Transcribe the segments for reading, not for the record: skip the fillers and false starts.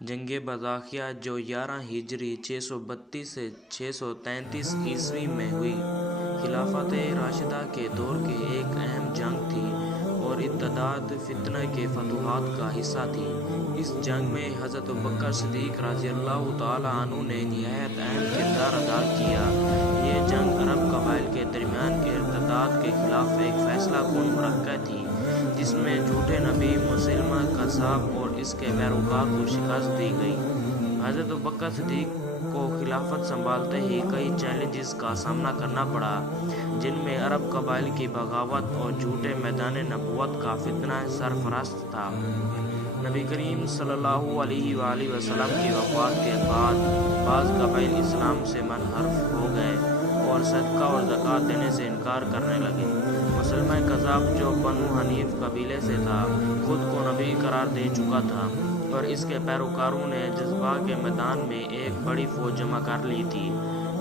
جنگ بذاخیہ جو 11 ہجری 632 سے 633 عیسوی میں ہوئی، خلافت راشدہ کے دور کی ایک اہم جنگ تھی اور ارتداد فتنہ کے فتوحات کا حصہ تھی۔ اس جنگ میں حضرت ابوبکر صدیق رضی اللہ تعالیٰ عنہ نے نہایت اہم کردار ادا کیا۔ یہ جنگ عرب قبائل کے درمیان ارتداد کے خلاف ایک فیصلہ کن معرکہ تھی، جس میں جھوٹے نبی مسیلمہ کذاب اور اس کے پیروکار کو شکست دی گئی۔ حضرت ابوبکر صدیق کو خلافت سنبھالتے ہی کئی چیلنجز کا سامنا کرنا پڑا، جن میں عرب قبائل کی بغاوت اور جھوٹے میدان نبوت کا فتنہ سرفرست تھا۔ نبی کریم صلی اللہ علیہ وآلہ وسلم کی وفات کے بعد بعض قبائل اسلام سے منحرف ہو گئے اور صدقہ اور زکوٰۃ دینے سے انکار کرنے لگے۔ مسلمہ کذاب، جو بنو حنیف قبیلے سے تھا، خود کو نبی قرار دے چکا تھا اور اس کے پیروکاروں نے جذبہ کے میدان میں ایک بڑی فوج جمع کر لی تھی۔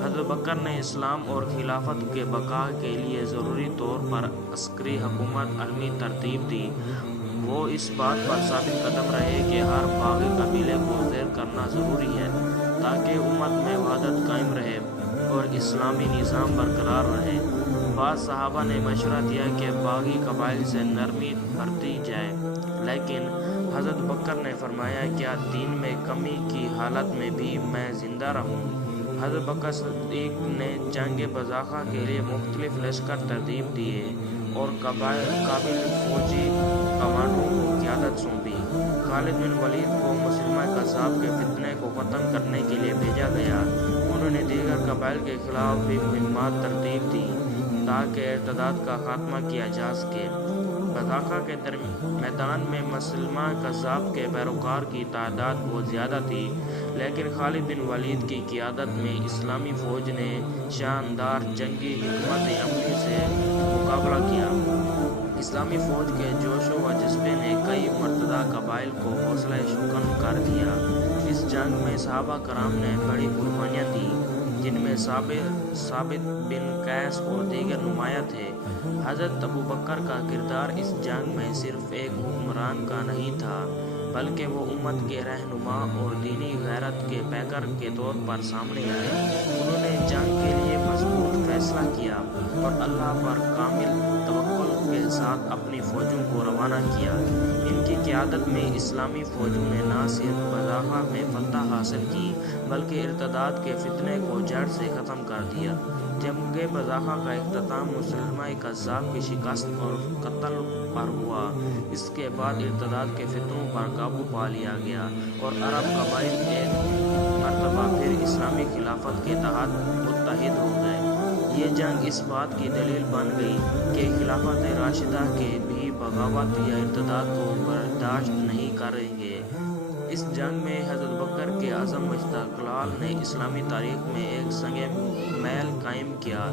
حضرت بکر نے اسلام اور خلافت کے بقا کے لیے ضروری طور پر عسکری حکومت عملی ترتیب دی۔ وہ اس بات پر ثابت قدم رہے کہ ہر باغی قبیلے کو زیر کرنا ضروری ہے تاکہ امت میں وحدت قائم رہے اور اسلامی نظام برقرار رہے۔ بعض صحابہ نے مشورہ دیا کہ باغی قبائل سے نرمی برتی جائے، لیکن حضرت بکر نے فرمایا، کیا دین میں کمی کی حالت میں بھی میں زندہ رہوں؟ حضرت بکر صدیق نے جنگ بذاخیہ کے لیے مختلف لشکر ترتیب دیے اور قابل فوجی کمانڈروں کو قیادت سونپی۔ خالد بن ولید کو مسلمہ کذاب کے فتنے کو ختم کرنے کے لیے بھیجا گیا۔ انہوں نے دیگر قبائل کے خلاف بھی مہمات ترتیب دیں تاکہ ارتداد کا خاتمہ کیا جا سکے۔ بذاخیہ کے میدان میں مسلمہ کذاب کے پیروکار کی تعداد بہت زیادہ تھی، لیکن خالد بن ولید کی قیادت میں اسلامی فوج نے شاندار جنگی حکمت عملی سے مقابلہ کیا۔ اسلامی فوج کے جوش و جذبے نے کئی مرتدہ قبائل کو حوصلہ شکن کر دیا۔ اس جنگ میں صحابہ کرام نے بڑی قربانیاں دیں، جن میں ثابت بن قیس اور دیگر نمایاں تھے۔ حضرت ابوبکر کا کردار اس جنگ میں صرف ایک حکمران کا نہیں تھا، بلکہ وہ امت کے رہنما اور دینی غیرت کے پیکر کے طور پر سامنے آئے۔ انہوں نے جنگ کے لیے مضبوط فیصلہ کیا اور اللہ پر کامل توکل کے ساتھ اپنی فوجوں کو روانہ کیا۔ ان کی قیادت میں اسلامی فوجوں نے نہ صرف بذاخیہ میں فتح حاصل کی، بلکہ ارتداد کے فتنے کو جڑ سے ختم کر دیا۔ جنگ بذاخیہ کا اختتام مسلمہ کذاب کی شکست اور قتل پر ہوا۔ اس کے بعد ارتداد کے فتنوں پر قابو پا لیا گیا اور عرب قبائل ایک مرتبہ پھر اسلامی خلافت کے تحت متحد ہو گئے۔ یہ جنگ اس بات کی دلیل بن گئی کہ خلافت راشدہ کے بھی بغاوت یا ارتداد کو برداشت نہیں کریں گے۔ اس جنگ میں حضرت بکر کے عزم و استقلال نے اسلامی تاریخ میں ایک سنگ میل قائم کیا۔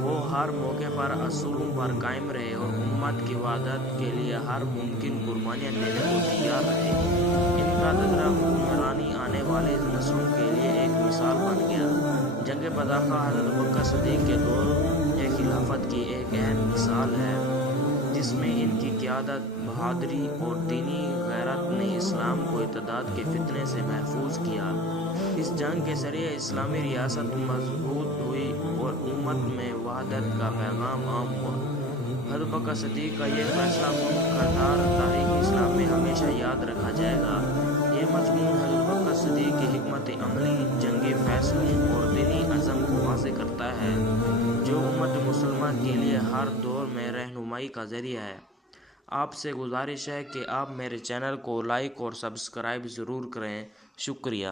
وہ ہر موقع پر اصولوں پر قائم رہے اور امت کی وحدت کے لیے ہر ممکن قربانیاں دینے کو تیار رہے۔ ان کا تجربہ حکمرانی آنے والی نسلوں کے لیے ایک مثال بن گیا۔ جنگ بذاخیہ حضرت ابوبکر صدیق کے دور خلافت کی ایک اہم مثال ہے، جس میں ان کی قیادت، بہادری اور دینی غیرت نے اسلام کو ارتداد کے فتنے سے محفوظ کیا۔ اس جنگ کے ذریعے اسلامی ریاست مضبوط ہوئی اور امت میں وحدت کا پیغام عام ہوا۔ حضرت بکر صدیق کا یہ فیصلہ کن کردار تاریخ اسلام میں ہمیشہ یاد رکھا جائے گا۔ یہ مضمون حضرت بکر صدیق کی حکمت عملی، جنگی فیصلوں اور دینی عزم کو واضح کرتا ہے، جو امت مسلمہ کے لیے ہر دور میں رہنمائی کا ذریعہ ہے۔ آپ سے گزارش ہے کہ آپ میرے چینل کو لائک اور سبسکرائب ضرور کریں۔ شکریہ۔